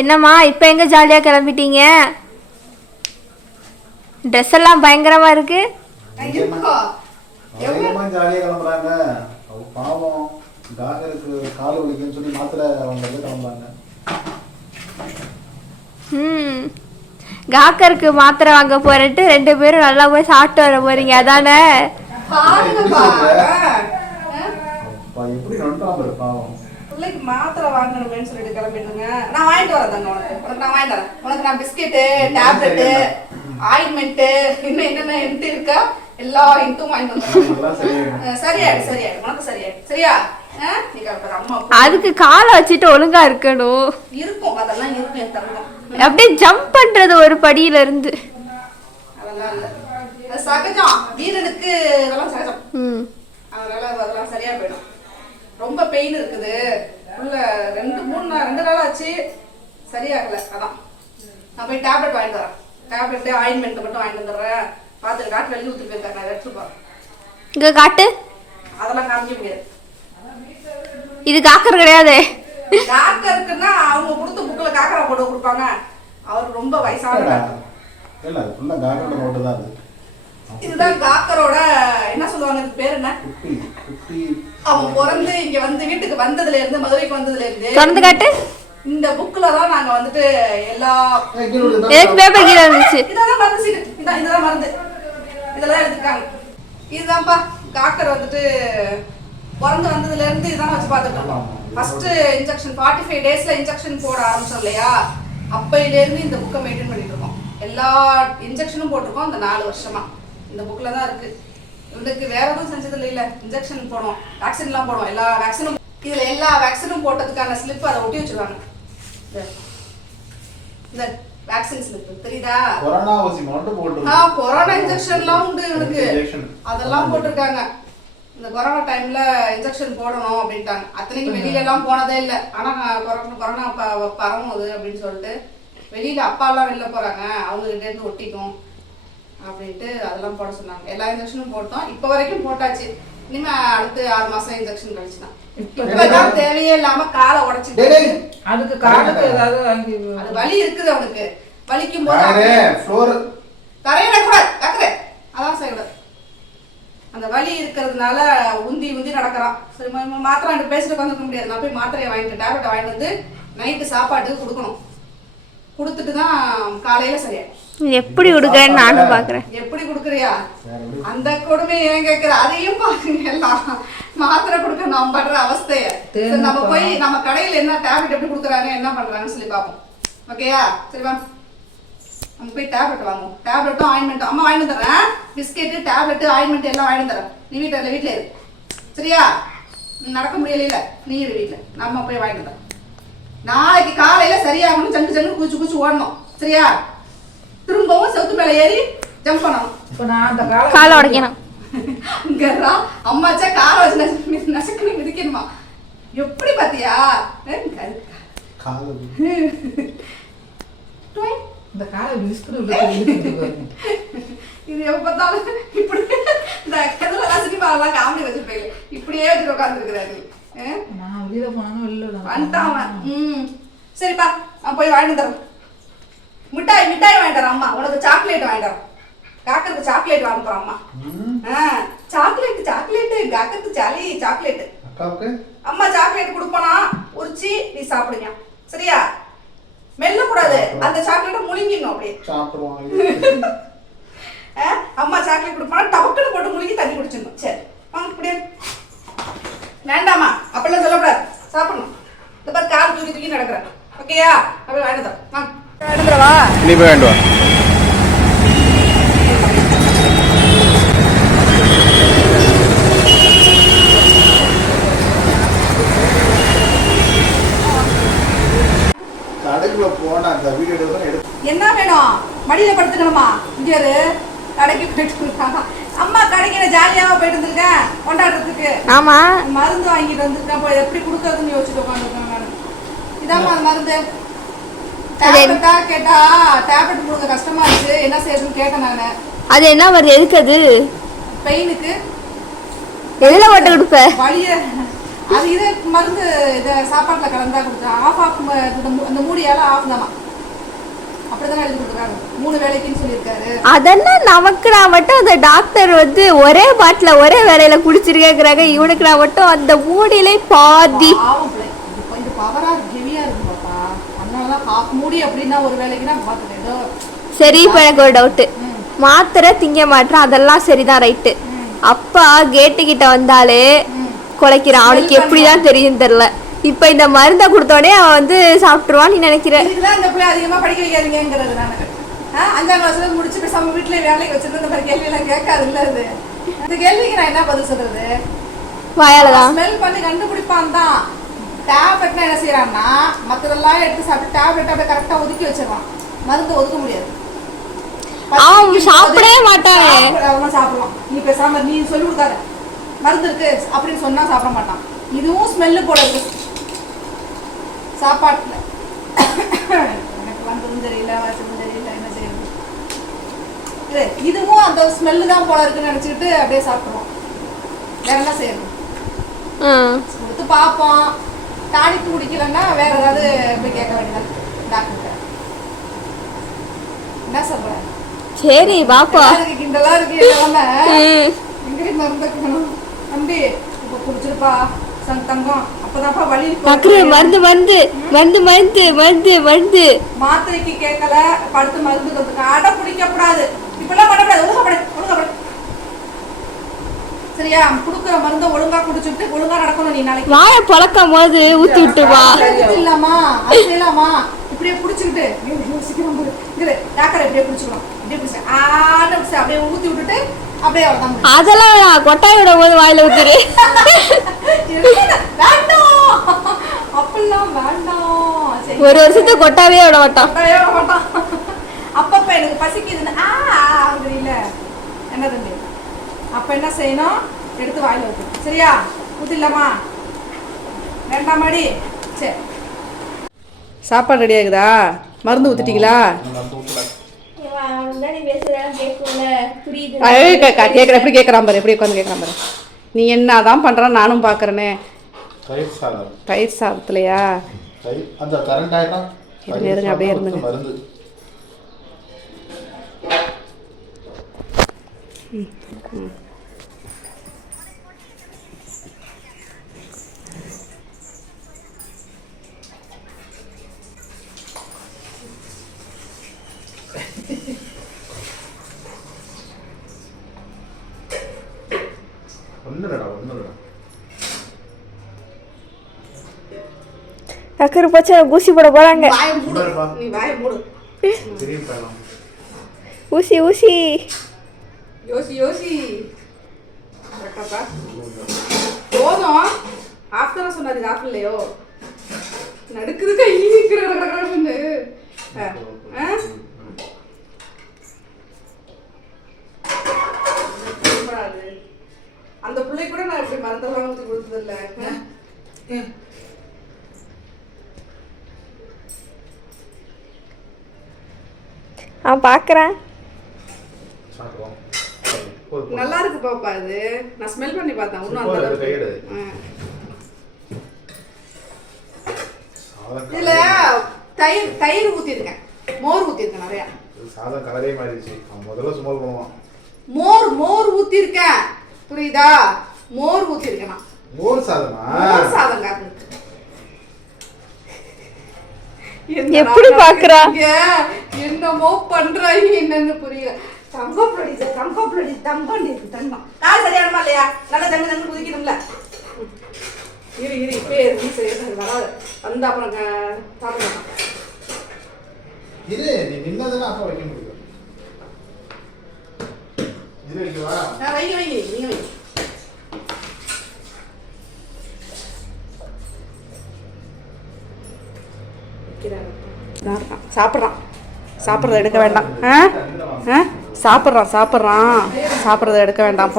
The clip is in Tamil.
என்னம்மா இப்போ எங்கே ஜாலியாக கிளம்பிட்டீங்க? ட்ரெஸ் எல்லாம் பயங்கரமா இருக்கு. ஜாலியாக கிளம்புறாங்க. பாவம் டாக்டருக்கு கால் வலிக்குன்னு சொல்லி மாத்திரை அவங்க கிளம்புறாங்க. காக்கருக்கு மாத்திரை வாங்க போறட்டு 2 பேரும் நல்லா போய் சாப்பிட்டு வர போறீங்க அதானே? எப்படி நன்றாம பாவம் பிள்ளைக்கு மாத்திரை வாங்கணுமேன்னு சொல்லிட்டு கிளம்பிட்டுங்க. நான் வாங்கிட்டு வரேன் உனக்கு நான் வாங்கிட்டு வரேன். உனக்கு நான் பிஸ்கெட்டு, டேப்லெட்டு, ஆயின்மெண்ட், இன்னும் என்னென்ன என்ட்டு இருக்கா எல்லா இன்ட்டும் வாங்கிட்டு வந்துடுறேன். சரியாயிடு சரியாயிடு உனக்கு சரியாயிடு. சரியா? அதுக்கு காலை வச்சுட்டு ஒழுங்கா இருக்கணும். இருக்கும் அதெல்லாம் இருக்கும் என் தங்கம். அப்படியே ஜம்ப் பண்றது ஒரு படியில இருந்து அதெல்லாம் இல்ல, அது சகஜம். வீரனுக்கு இதெல்லாம் சகஜம். அதனால அதெல்லாம் சரியா போயிடும். ரொம்ப பெயின் இருக்குது உள்ள. 2 நாள் ஆச்சு சரியாகல. அதான் நான் போய் டேப்லெட் வாங்கிட்டு வரேன். டேப்லெட் ஆயின்மெண்ட் மட்டும் வாங்கிட்டு வந்துடுறேன். பார்த்துட்டு காட்டு வெளியே ஊற்றி போயிருக்காரு. நான் எடுத்துப்பேன். இங்க காட்டு. அதெல்லாம் காமிக்க முடியாது. இது காக்கர் கிடையாது. காக்கருக்குன்னா அவங்க கொடுத்த புக்கில் காக்கரா போட்டு கொடுப்பாங்க. அவர் ரொம்ப வயசான இதுதான் காக்கரோட என்ன சொல்லுவாங்க, இது பேர் என்ன? அவன் பிறந்து இங்க வந்து வீட்டுக்கு வந்ததுல இருந்து, மதுரைக்கு வந்ததுல இருந்து திறந்து காட்டு. இந்த புக்ல தான் நாங்க வந்துட்டு எல்லா பேப்பர் கீழ இருந்துச்சு. இதெல்லாம் மருந்து சீட், இதெல்லாம் மருந்து, இதெல்லாம் எடுத்துக்காங்க. இதுதான்ப்பா காக்கர் வந்துட்டு பிறந்து வந்ததுல இருந்து இதான் வச்சு பார்த்துட்டு இருக்கோம். ஃபர்ஸ்ட் இன்ஜெக்ஷன் 45 டேஸ்ல இன்ஜெக்ஷன் போட ஆரம்பிச்சோம் இல்லையா, அப்பையில இருந்து இந்த புக்கை மெயின்டைன் பண்ணிட்டு இருக்கோம். எல்லா இன்ஜெக்ஷனும் போட்டிருக்கோம். அந்த 4 வருஷமா இந்த புக்ல தான் இருக்கு. இவனுக்கு வேற எதுவும் செஞ்சது இல்ல. இன்ஜெக்ஷன் போடுவோம், வேக்சின் எல்லாம் போடுவோம். எல்லா வேக்சினும் இதுல எல்லா வேக்சினும் போட்டதுக்கான ஸ்லிப் அதை ஒட்டி வச்சிருவாங்க. இந்த வேக்சின் ஸ்லிப் தெரியுதா? கொரோனா ஊசி மட்டும் போட்டு கொரோனா இன்ஜெக்ஷன்லாம் உண்டு இவனுக்கு. அதெல்லாம் போட்டிருக்காங்க. இந்த கொரோனா டைம்ல இன்ஜெக்ஷன் போடணும் அப்படின்ட்டாங்க. அத்தனைக்கு வெளியில எல்லாம் போனதே இல்லை. ஆனா கொரோனா பரவுது அப்படின்னு சொல்லிட்டு வெளியில அப்பா எல்லாம் வெளில போறாங்க, அவங்க கிட்ட இருந்து ஒட்டிக்கும் அப்படின்ட்டு அதெல்லாம் போட சொன்னாங்க. எல்லா இன்ஜெக்ஷனும் போட்டோம். இப்ப வரைக்கும் போட்டாச்சு. இனிமே அடுத்து 6 மாசம் இன்ஜெக்ஷன் கழிச்சுதான். இப்பதான் தேவையே இல்லாம காலை உடைச்சிட்டு அதுக்கு காலுக்கு ஏதாவது வாங்கி அது வலி இருக்குது அவனுக்கு. வலிக்கும் போது தரையில கூட அதான் செய்யக்கூடாது. அந்த வலி இருக்கிறதுனால உந்தி உந்தி நடக்கிறான். சரி மாத்திரை ரெண்டு பேசிட்டு உட்காந்துக்க முடியாது. நான் போய் மாத்திரையை வாங்கிட்டு டேப்லெட்டை வாங்கிட்டு வந்து நைட்டு சாப்பாட்டுக்கு கொடுக்கணும். கொடுத்துட்டு தான் காலையில சரியா. எப்படி கொடுக்குறேன்னு நானும் பாக்குறேன். எப்படி கொடுக்குறியா? அந்த கொடுமை ஏன் கேட்குற? அதையும் பாருங்க. எல்லாம் மாத்திரை கொடுக்க நம்ம படுற அவஸ்தைய நம்ம போய் நம்ம கடையில என்ன டேப்லெட் எப்படி கொடுக்குறாங்க என்ன பண்றாங்கன்னு சொல்லி பார்ப்போம். ஓகேயா? சரிவா, நம்ம போய் டேப்லெட் வாங்குவோம். டேப்லெட்டும் ஆயின்மெண்ட்டும் அம்மா வாங்கி தரேன். பிஸ்கெட்டு டேப்லெட்டு ஆயின்மெண்ட் எல்லாம் வாங்கி தரேன். நீ வீட்டில் இரு. சரியா? நடக்க முடியல, நீ இரு வீட்டில். நம்ம போய் வாங்கிட்டு தரேன். நாளைக்கு காலையில சரியாகணும். ஜங்கு கூச்சு ஓடணும். சரியா? திரும்பவும் செவுத்து மேல ஏறி ஜம்ப் பண்ணணும். இப்போ நான் அந்த காலை உடைக்கணும். அம்மாச்சா காலை வச்சு நசுக்கணும், மிதிக்கணுமா? எப்படி பாத்தியா? இந்த காலை இது எப்ப பார்த்தாலும் இப்படி இந்த கதல சினிமாவெல்லாம் காமெடி வச்சிருப்பீங்க. இப்படியே வச்சுட்டு உட்காந்துருக்கிறாரு. நான் வெளியில போனாலும் வெளியில வந்துட்டான். சரிப்பா, நான் போய் வாங்கிட்டு தரேன். மிட்டாய் வாங்கிட்டு வரேன். அம்மா உனக்கு சாக்லேட் வாங்கிட்டு வரேன். காக்கருக்கு சாக்லேட் வாங்க போறோம். அம்மா சாக்லேட் காக்கருக்கு ஜாலி சாக்லேட். அம்மா சாக்லேட் கொடுப்பனா உரிச்சி நீ சாப்பிடுங்க. சரியா? மெல்ல கூடாது. அந்த சாக்லேட்டை முழுங்கிடணும். அப்படியே அம்மா சாக்லேட் கொடுப்பனா டபக்குன்னு போட்டு முழுங்கி தண்ணி குடிச்சிடணும். சரி வாங்க. இப்படியே வேண்டாமா அப்படிலாம் சொல்லக்கூடாது. சாப்பிடணும். இந்த மாதிரி கால் தூக்கி நடக்கிறேன். ஓகேயா? அப்படியே வாங்கிட்டு வாங்க. எடுத்துறவா நீ போய் வேண்டுவா. கடைக்குள்ள போனா அந்த வீடியோ எடுத்து என்ன வேணும்? மடியில படுத்துக்கணுமா? இங்க இரு. கடைக்கு போயிட்டு அம்மா கடைக்கு ஜாலியாக போயிட்டு வந்திருக்கேன் கொண்டாடுறதுக்கு. ஆமா, மருந்து வாங்கிட்டு வந்திருக்கேன். போய் எப்படி கொடுக்கறதுன்னு யோசிச்சுட்டு உட்காந்துருக்கேன் நான். இதாம்மா மருந்து. டேப்லெட்டா கேட்டா டேப்லெட் கொடுக்க கஷ்டமா இருக்கு, என்ன செய்யறதுன்னு கேட்டேன் நானு. அது என்ன வருது? எதுக்கு அது? பெயினுக்கு. எதுல போட்டு கொடுப்ப? வலிய அது இது மருந்து இதை சாப்பாட்டில் கலந்தா கொடுத்தா ஆஃப் அந்த மூடியால ஆஃப் தானா அப்படிதானே எழுதி கொடுக்குறாரு 3 வேளைக்குன்னு சொல்லியிருக்காரு. அதெல்லாம் நமக்கு நான் மட்டும் அந்த டாக்டர் வந்து ஒரே பாட்டில் ஒரே வேலையில குடிச்சிருக்கேங்கிறாங்க. இவனுக்கு நான் மட்டும் அந்த மூடியிலே பாதி. இது பவரா ஹெவியா இருக்கு பாப்பா. அதனாலதான் ஹாஃப் மூடி அப்படின்னா ஒரு வேலைக்குன்னா பார்த்துட்டு ஏதோ சரி. இப்போ எனக்கு ஒரு டவுட்டு, மாத்திரை திங்க மாட்டேன் அதெல்லாம் சரிதான் ரைட்டு. அப்பா கேட்டு கிட்ட வந்தாலே குலைக்கிறான். அவனுக்கு எப்படிதான் தெரியும் தெரியல. இப்ப இந்த மருந்தை கொடுத்தோடனே அவன் வந்து சாப்பிட்டுருவான்னு நீ நினைக்கிறேன். இதுதான் இந்த பிள்ளை அதிகமா படிக்க வைக்காதீங்கிறது. நான் 5ஆம் கிளாஸ்ல முடிச்சு பேசாம வீட்டுல வேலைக்கு வச்சிருந்து இந்த மாதிரி கேள்வி எல்லாம் கேட்காது இல்ல. இது இந்த கேள்விக்கு நான் என்ன பதில் சொல்றது? வாயாலதான் ஸ்மெல் பண்ணி கண்டுபிடிப்பான் தான். டேப்லெட்னா என்ன செய்யறான்னா மற்றதெல்லாம் எடுத்து சாப்பிட்டு டேப்லெட் அப்படியே கரெக்டா ஒதுக்கி வச்சிருவான். மருந்து ஒதுக்க முடியாது. அவன் சாப்பிடவே மாட்டானே. அவன் சாப்பிடுவான். நீ பேசாம நீ சொல்லி கொடுக்காத மருந்து இருக்கு அப்படின்னு சொன்னா சாப்பிட மாட்டான். இதுவும் ஸ்மெல்லு போல இருக்கு சாப்பாட்டுல. எனக்கு வந்ததும் தெரியல வச்சதும் தெரியல என்ன செய்யறது. இதுவும் அந்த ஸ்மெல்லு தான் போல இருக்குன்னு நினைச்சுக்கிட்டு அப்படியே சாப்பிடுவோம். வேற என்ன செய்யணும்? கொடுத்து பார்ப்போம். டானிக் குடிக்கலன்னா வேற ஏதாவது போய் கேட்க வேண்டியதான் டாக்டர். என்ன சொல்ற? சரி பாப்பா. கிண்டலா இருக்கு. எங்க மருந்து தம்பி இப்ப குடிச்சிருப்பா தங்கம். அப்பதான்ப்பா வலி மருந்து மருந்து மருந்து மருந்து மருந்து மருந்து மாத்திரைக்கு கேட்கல படுத்து மருந்து கொடுத்துக்க. அடை பிடிக்க கூடாது. இப்பெல்லாம் பண்ணக்கூடாது. ஒழுங்கா சரியா? குடுக்குற மருந்த ஒழுங்கா குடிச்சுட்டு ஒழுங்கா நடக்கணும். நீ நாளைக்கு வாய பழக்கம் போது ஊத்தி விட்டுவா இல்லாமா அது செய்யலாமா? இப்படியே குடிச்சுக்கிட்டு யோசிக்கிறோம் டாக்டர் இப்படியே குடிச்சுக்கணும். இப்படியே குடிச்சு அப்படியே ஊத்தி விட்டுட்டு அப்படியே அவ்வளவுதான். அதெல்லாம் கொட்டாய் விடும் போது வாயில ஊத்துரு. வேண்டாம் அப்படிலாம் வேண்டாம். ஒரு வருஷத்துக்கு கொட்டாவே விட மாட்டான். அப்பப்ப எனக்கு பசிக்குதுன்னு இல்ல என்ன தம்பி அப்ப என்ன செய்யணும்? எடுத்து வாயில ஊத்து. சரியா? ஊத்திடலாமா? வேண்டாமாடி? சரி. சாப்பாடு ரெடி ஆகுதா? மருந்து ஊத்திட்டீங்களா? கேட்குற எப்படி கேட்குறான் பாரு. எப்படி உட்காந்து கேட்குறான் பாரு. நீ என்னதான் பண்ற நானும் பாக்குறேனே. தயிர் சாதத்துலையா? அப்படியே இருந்துங்க. டக்கரு பச்சை ஊசி போட போறாங்க. ஊசி ஊசி யோசி யோசி போதும். ஆஃப்டர் சொன்னாரு ஆஃப் இல்லையோ நடுக்குது கை. அந்த பிள்ளை கூட நான் இப்படி மருந்தெல்லாம் ஊற்றி கொடுத்தது இல்லை. பாக்குறேன். நல்லா இருக்கு பாப்பா. இது நான் ஸ்மெல் பண்ணி பார்த்தேன். இன்னும் அந்த இதுல தயிர் ஊத்திருக்கேன். மோர் ஊத்திருக்கேன் நிறைய. சாதம் கலரே மாறிடுச்சு. முதல்ல சும்மா பண்ணுவான். மோர் ஊத்திருக்கேன். புரியுதா? மோர் ஊத்திருக்கேன். மோர் சாதமா? மோர் சாதம் காட்டு. எப்படி பாக்குறா? என்னமோ பண்றாங்க என்னன்னு புரியல. தங்கம் சரியானமா இல்லையா? நல்லா தங்க குதிக்கணும்ல. இரு இப்பே வராது. வந்த அப்புறம் சாப்பிடலாம். இது நீ நின்னதெல்லாம் அப்ப வைக்க முடியும். இது வைக்கவா? வை நீங்க வை. சாப்பிட்றத எடுக்க வேண்டாம். சாப்பிட்றான் சாப்பிட்றத எடுக்க வேண்டாம்.